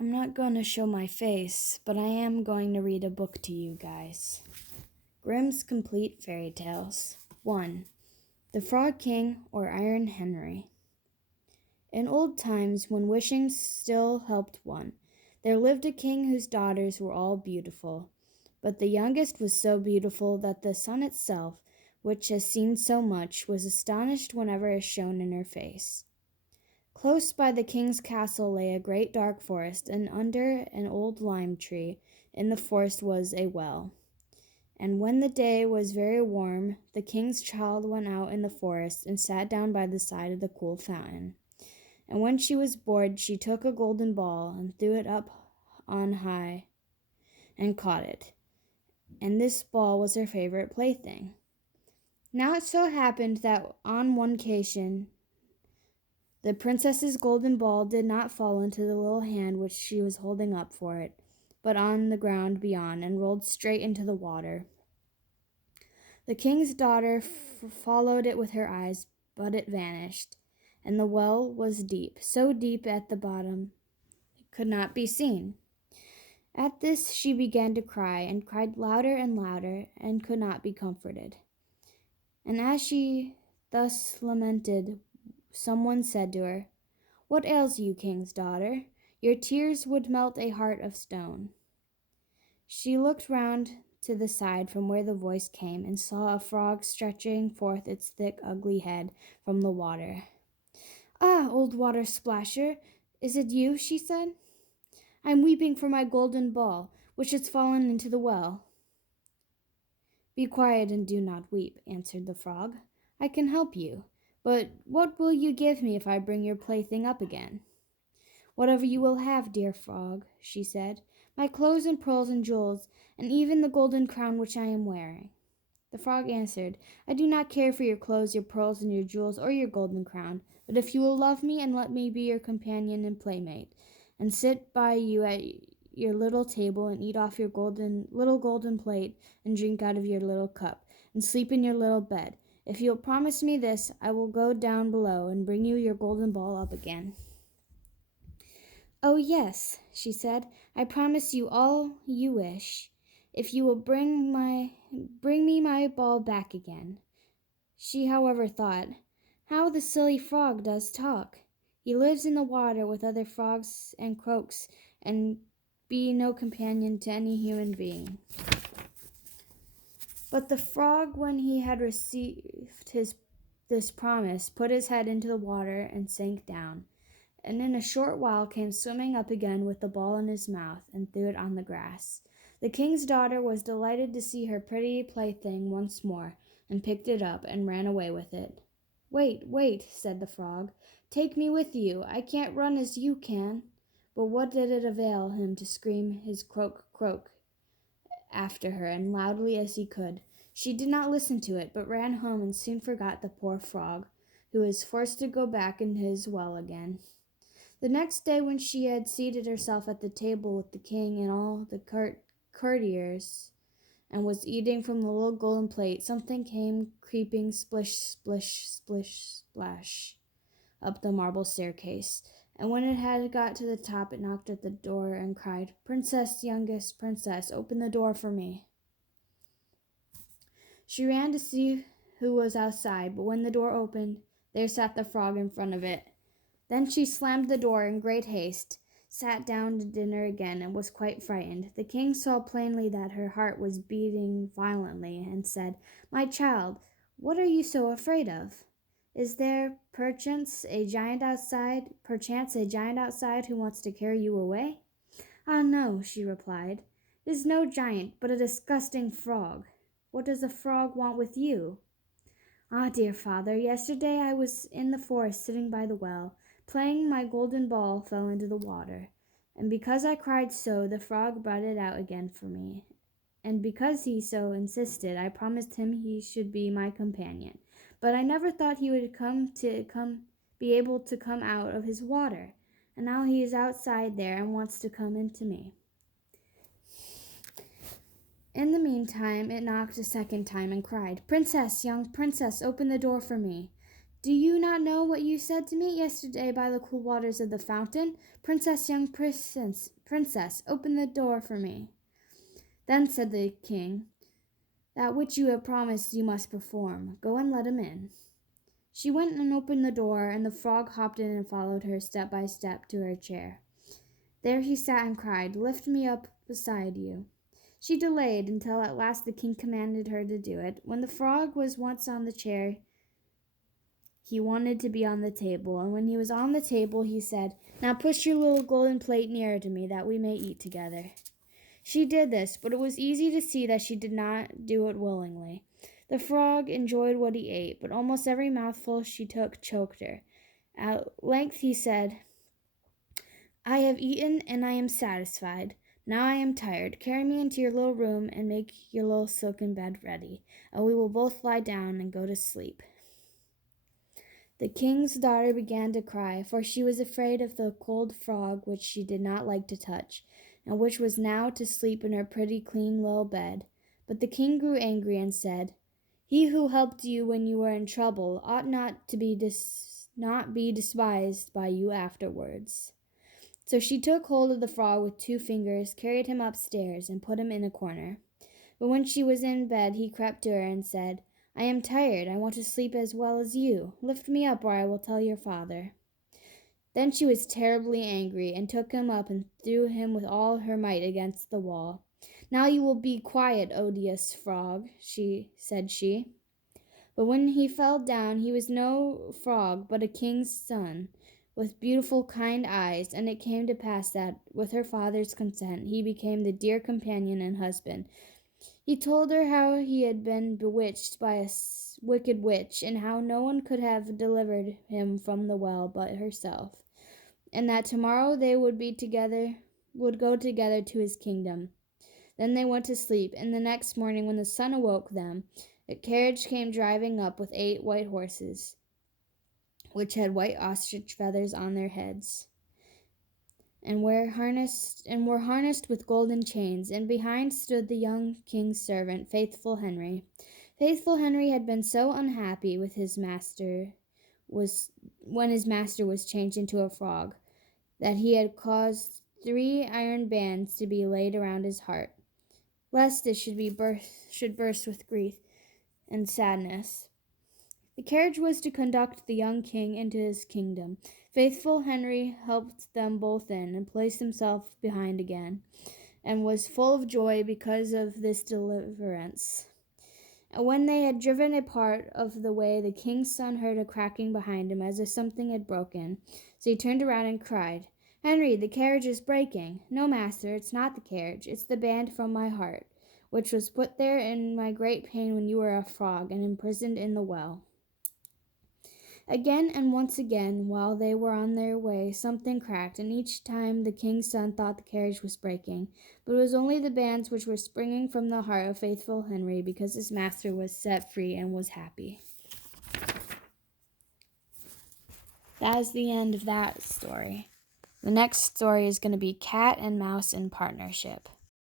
I'm not going to show my face, but I am going to read a book to you guys. Grimm's Complete Fairy Tales. 1. The Frog King or Iron Henry. In old times, when wishing still helped one, there lived a king whose daughters were all beautiful. But the youngest was so beautiful that the sun itself, which has seen so much, was astonished whenever it shone in her face. Close by the king's castle lay a great dark forest, and under an old lime tree in the forest was a well. And when the day was very warm, the king's child went out in the forest and sat down by the side of the cool fountain. And when she was bored, she took a golden ball and threw it up on high and caught it. And this ball was her favorite plaything. Now it so happened that on one occasion the princess's golden ball did not fall into the little hand which she was holding up for it, but on the ground beyond, and rolled straight into the water. The king's daughter followed it with her eyes, but it vanished, and the well was deep, so deep at the bottom it could not be seen. At this she began to cry, and cried louder and louder, and could not be comforted. And as she thus lamented, someone said to her, "What ails you, king's daughter? Your tears would melt a heart of stone." She looked round to the side from where the voice came, and saw a frog stretching forth its thick, ugly head from the water. "Ah, old water splasher, is it you?" she said. "I'm weeping for my golden ball, which has fallen into the well." "Be quiet and do not weep," answered the frog. "I can help you. But what will you give me if I bring your plaything up again?" "Whatever you will have, dear frog," she said. "My clothes and pearls and jewels, and even the golden crown which I am wearing." The frog answered, "I do not care for your clothes, your pearls, and your jewels, or your golden crown. But if you will love me and let me be your companion and playmate, and sit by you at your little table and eat off your little golden plate and drink out of your little cup and sleep in your little bed, if you'll promise me this, I will go down below and bring you your golden ball up again." "Oh, yes," she said, "I promise you all you wish, if you will bring me my ball back again." She, however, thought, "How the silly frog does talk! He lives in the water with other frogs and croaks, and be no companion to any human being." But the frog, when he had received this promise, put his head into the water and sank down, and in a short while came swimming up again with the ball in his mouth, and threw it on the grass. The king's daughter was delighted to see her pretty plaything once more, and picked it up and ran away with it. "Wait, wait," said the frog. "Take me with you. I can't run as you can." But what did it avail him to scream his croak, croak after her, and loudly as he could? She did not listen to it, but ran home and soon forgot the poor frog, who was forced to go back into his well again. The next day, when she had seated herself at the table with the king and all the courtiers, and was eating from the little golden plate, something came creeping splish, splish, splish, splash up the marble staircase. And when it had got to the top, it knocked at the door and cried, "Princess, youngest princess, open the door for me." She ran to see who was outside, but when the door opened, there sat the frog in front of it. Then she slammed the door in great haste, sat down to dinner again, and was quite frightened. The king saw plainly that her heart was beating violently, and said, "My child, what are you so afraid of? Is there perchance a giant outside who wants to carry you away?" "Ah, no," she replied. "It is no giant, but a disgusting frog." "What does a frog want with you?" "Ah, dear father, yesterday I was in the forest sitting by the well, playing, my golden ball fell into the water, and because I cried so, the frog brought it out again for me, and because he so insisted, I promised him he should be my companion. But I never thought he would be able to come out of his water, and now he is outside there and wants to come into me." In the meantime, it knocked a second time and cried, "Princess, young princess, open the door for me. Do you not know what you said to me yesterday by the cool waters of the fountain? Young princess, open the door for me. Then said the king, that which you have promised you must perform. Go and let him in. She went and opened the door, and the frog hopped in and followed her step by step to her chair. There he sat and cried, Lift me up beside you. She delayed until at last the king commanded her to do it. When the frog was once on the chair, he wanted to be on the table, and when he was on the table, he said, Now push your little golden plate nearer to me, that we may eat together. She did this, but it was easy to see that she did not do it willingly. The frog enjoyed what he ate, but almost every mouthful she took choked her. At length he said, I have eaten, and I am satisfied. Now I am tired. Carry me into your little room and make your little silken bed ready, and we will both lie down and go to sleep. The king's daughter began to cry, for she was afraid of the cold frog which she did not like to touch, and which was now to sleep in her pretty clean little bed. But the king grew angry and said, He who helped you when you were in trouble ought not be despised by you afterwards. So she took hold of the frog with 2 fingers, carried him upstairs, and put him in a corner. But when she was in bed, he crept to her and said, I am tired. I want to sleep as well as you. Lift me up, or I will tell your father. Then she was terribly angry, and took him up and threw him with all her might against the wall. Now you will be quiet, odious frog, said she. But when he fell down, he was no frog, but a king's son, with beautiful, kind eyes, and it came to pass that, with her father's consent, he became the dear companion and husband. He told her how he had been bewitched by a wicked witch, and how no one could have delivered him from the well but herself, and that tomorrow they would go together to his kingdom. Then they went to sleep, and the next morning when the sun awoke them, a carriage came driving up with 8 white horses, which had white ostrich feathers on their heads, and were harnessed with golden chains, and behind stood the young king's servant, Faithful Henry. Faithful Henry had been so unhappy when his master was changed into a frog, that he had caused 3 iron bands to be laid around his heart, lest it should burst with grief and sadness. The carriage was to conduct the young king into his kingdom. Faithful Henry helped them both in, and placed himself behind again, and was full of joy because of this deliverance. And when they had driven a part of the way, the king's son heard a cracking behind him, as if something had broken. So he turned around and cried, Henry, the carriage is breaking. No, master, it's not the carriage, it's the band from my heart, which was put there in my great pain when you were a frog and imprisoned in the well. Again and once again, while they were on their way, something cracked, and each time the king's son thought the carriage was breaking. But it was only the bands which were springing from the heart of Faithful Henry, because his master was set free and was happy. That is the end of that story. The next story is going to be Cat and Mouse in Partnership.